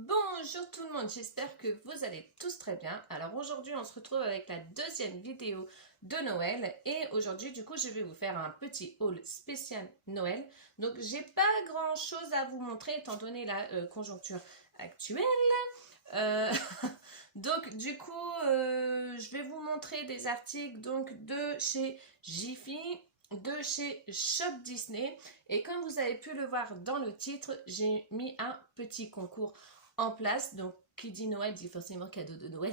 Bonjour tout le monde, j'espère que vous allez tous très bien. Alors aujourd'hui on se retrouve avec la deuxième vidéo de Noël et aujourd'hui du coup je vais vous faire un petit haul spécial Noël. Donc j'ai pas grand chose à vous montrer étant donné la conjoncture actuelle. Euh, donc du coup je vais vous montrer des articles donc de chez Jiffy, de chez Shop Disney, et comme vous avez pu le voir dans le titre, j'ai mis un petit concours en place. Donc qui dit Noël dit forcément cadeau de Noël,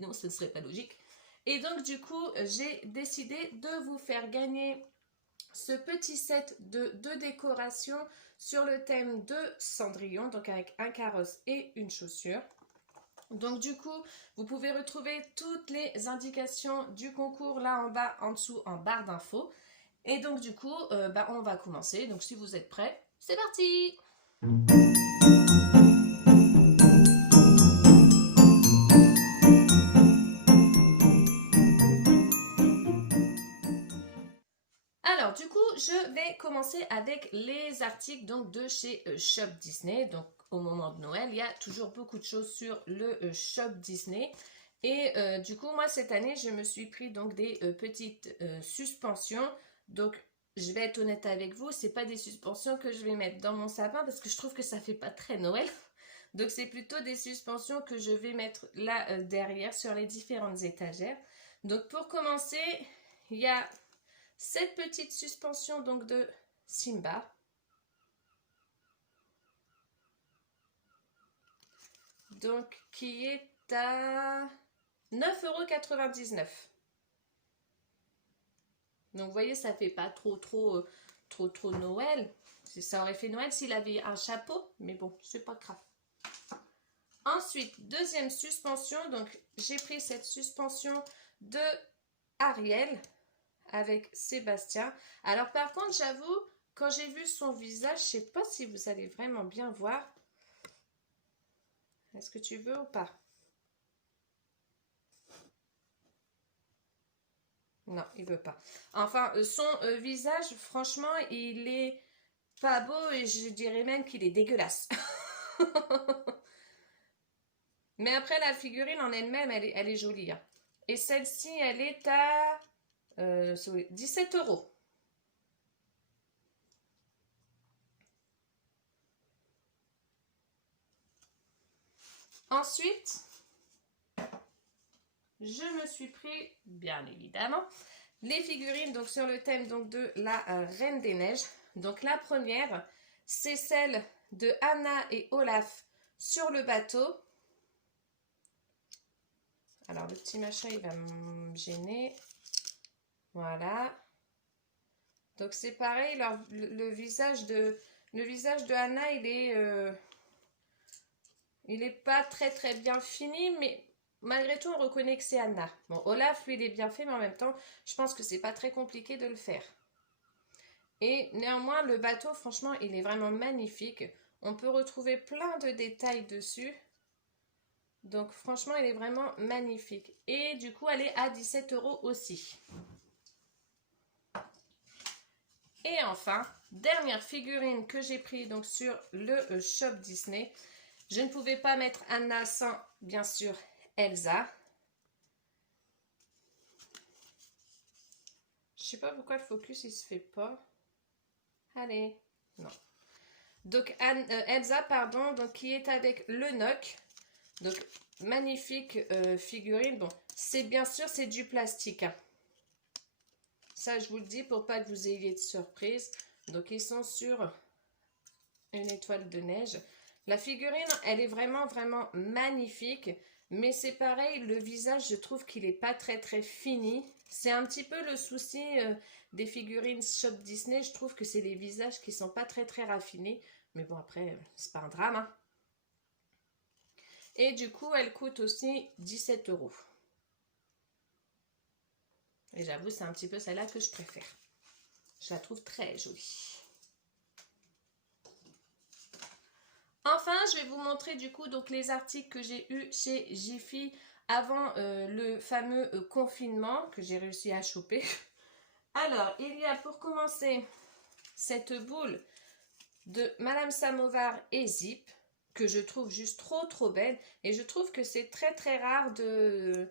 non ce ne serait pas logique. Et donc du coup j'ai décidé de vous faire gagner ce petit set de décoration sur le thème de Cendrillon, donc avec un carrosse et une chaussure. Donc du coup, vous pouvez retrouver toutes les indications du concours là en bas, en dessous, en barre d'infos. Et donc du coup, on va commencer. Donc si vous êtes prêts, c'est parti! Alors du coup, je vais commencer avec les articles donc de chez Shop Disney. Donc au moment de Noël, il y a toujours beaucoup de choses sur le Shop Disney. Et du coup, moi cette année, je me suis pris donc des petites suspensions. Donc je vais être honnête avec vous, c'est pas des suspensions que je vais mettre dans mon sapin parce que je trouve que ça fait pas très Noël. Donc c'est plutôt des suspensions que je vais mettre là derrière sur les différentes étagères. Donc pour commencer, il y a cette petite suspension donc de Simba. Donc qui est à 9,99 €. Donc vous voyez, ça fait pas trop Noël. Ça aurait fait Noël s'il avait un chapeau, mais bon, c'est pas grave. Ensuite, deuxième suspension, donc j'ai pris cette suspension de Ariel avec Sébastien. Alors par contre, j'avoue, quand j'ai vu son visage, je sais pas si vous allez vraiment bien voir. Est-ce que tu veux ou pas? Non, il veut pas. Enfin, son visage, franchement, il est pas beau et je dirais même qu'il est dégueulasse. Mais après, la figurine en elle-même, elle est jolie, hein. Et celle-ci, elle est à 17 €. Ensuite, je me suis pris, bien évidemment, les figurines donc sur le thème donc de la Reine des Neiges. Donc la première, c'est celle de Anna et Olaf sur le bateau. Alors le petit machin, il va me gêner. Voilà. Donc c'est pareil, le visage de Anna, il est pas très bien fini, mais malgré tout, on reconnaît que c'est Anna. Bon, Olaf, lui, il est bien fait, mais en même temps, je pense que c'est pas très compliqué de le faire. Et néanmoins, le bateau, franchement, il est vraiment magnifique. On peut retrouver plein de détails dessus. Donc, franchement, il est vraiment magnifique. Et du coup, elle est à 17 € aussi. Et enfin, dernière figurine que j'ai pris donc sur le Shop Disney. Je ne pouvais pas mettre Anna sans, bien sûr, Elsa. Je sais pas pourquoi le focus il se fait pas. Allez, non. Donc Elsa, pardon, donc qui est avec le Noc. Donc magnifique figurine. Bon, c'est bien sûr c'est du plastique, hein. Ça je vous le dis pour pas que vous ayez de surprise. Donc ils sont sur une étoile de neige. La figurine, elle est vraiment magnifique. Mais c'est pareil, le visage, je trouve qu'il n'est pas très fini. C'est un petit peu le souci des figurines Shop Disney. Je trouve que c'est les visages qui sont pas très raffinés. Mais bon, après, c'est pas un drame, hein. Et du coup, elle coûte aussi 17 €. Et j'avoue, c'est un petit peu celle-là que je préfère. Je la trouve très jolie. Enfin, je vais vous montrer du coup donc les articles que j'ai eu chez Jiffy avant le fameux confinement que j'ai réussi à choper. Alors, il y a pour commencer cette boule de Madame Samovar et Zip. que je trouve juste trop belle. Et je trouve que c'est très rare de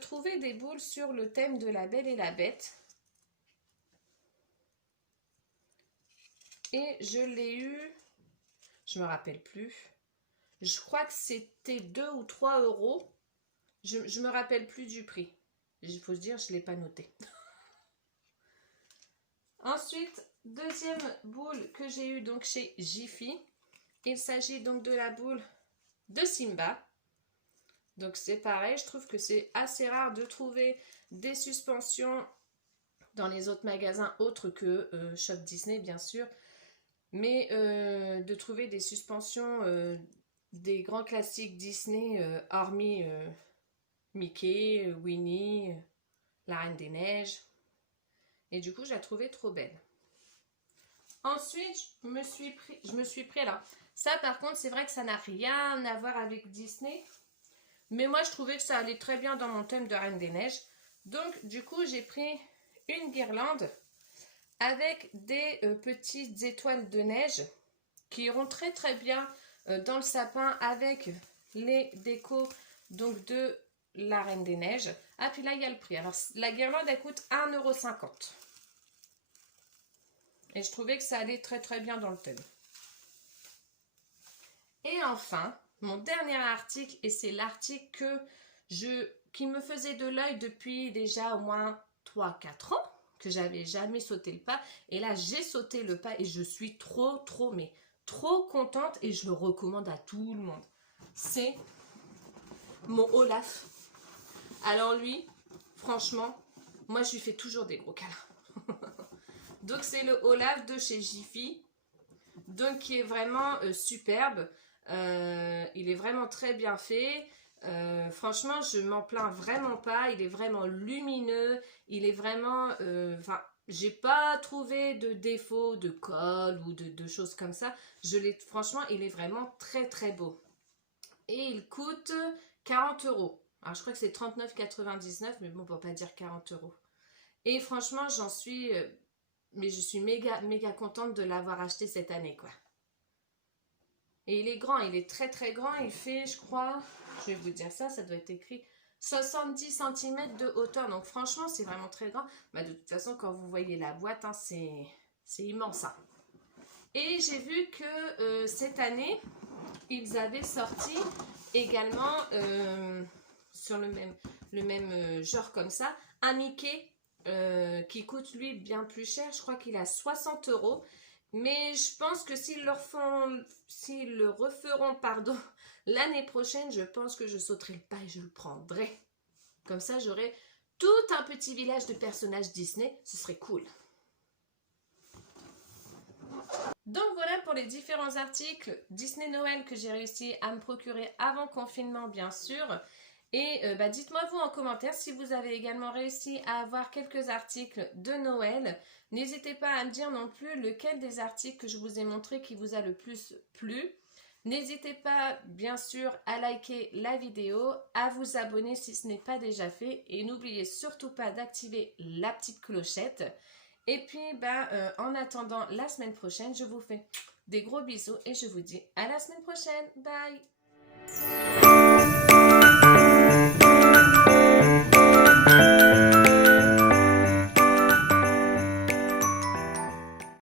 trouver des boules sur le thème de la Belle et la Bête. Et je l'ai eu, je me rappelle plus, je crois que c'était 2 ou 3 euros. Je me rappelle plus du prix. Il faut se dire, je ne l'ai pas noté. Ensuite, deuxième boule que j'ai eue donc chez Jiffy. Il s'agit donc de la boule de Simba. Donc c'est pareil, je trouve que c'est assez rare de trouver des suspensions dans les autres magasins autres que Shop Disney bien sûr. Mais de trouver des suspensions des grands classiques Disney, hormis Mickey, Winnie, la Reine des Neiges. Et du coup, je la trouvais trop belle. Ensuite, je me suis pris là. Ça, par contre, c'est vrai que ça n'a rien à voir avec Disney. Mais moi, je trouvais que ça allait très bien dans mon thème de Reine des Neiges. Donc, du coup, j'ai pris une guirlande avec des petites étoiles de neige qui iront très bien dans le sapin avec les décos donc de la Reine des Neiges. Ah, puis là, il y a le prix. Alors, la guirlande, elle coûte 1,50 €. Et je trouvais que ça allait très bien dans le thème. Et enfin, mon dernier article, et c'est l'article qui me faisait de l'œil depuis déjà au moins 3-4 ans, que j'avais jamais sauté le pas. Et là, j'ai sauté le pas et je suis trop contente et je le recommande à tout le monde. C'est mon Olaf. Alors lui, franchement, moi je lui fais toujours des gros câlins. Donc c'est le Olaf de chez Jiffy, donc qui est vraiment superbe. Il est vraiment très bien fait. Franchement, je m'en plains vraiment pas. Il est vraiment lumineux. Il est vraiment... Enfin, j'ai pas trouvé de défaut de colle ou de choses comme ça. Franchement, il est vraiment très beau. Et il coûte 40 €. Alors, je crois que c'est 39,99 €, mais bon, on peut pas dire 40 €. Et franchement, j'en suis... mais je suis méga contente de l'avoir acheté cette année, quoi. Et il est grand, il est très grand. Il fait, je crois, je vais vous dire ça, ça doit être écrit 70 cm de hauteur. Donc franchement, c'est vraiment très grand. Bah, de toute façon, quand vous voyez la boîte, hein, c'est immense. Hein. Et j'ai vu que cette année, ils avaient sorti également, sur le même genre comme ça, un Mickey qui coûte lui bien plus cher. Je crois qu'il a 60 €. Mais je pense que s'ils le referont, pardon, l'année prochaine, je pense que je sauterai le pas et je le prendrai. Comme ça, j'aurai tout un petit village de personnages Disney. Ce serait cool. Donc voilà pour les différents articles Disney Noël que j'ai réussi à me procurer avant confinement, bien sûr. Et dites-moi vous en commentaire si vous avez également réussi à avoir quelques articles de Noël. N'hésitez pas à me dire non plus lequel des articles que je vous ai montré qui vous a le plus plu. N'hésitez pas bien sûr à liker la vidéo, à vous abonner si ce n'est pas déjà fait. Et n'oubliez surtout pas d'activer la petite clochette. Et puis en attendant la semaine prochaine, je vous fais des gros bisous et je vous dis à la semaine prochaine. Bye!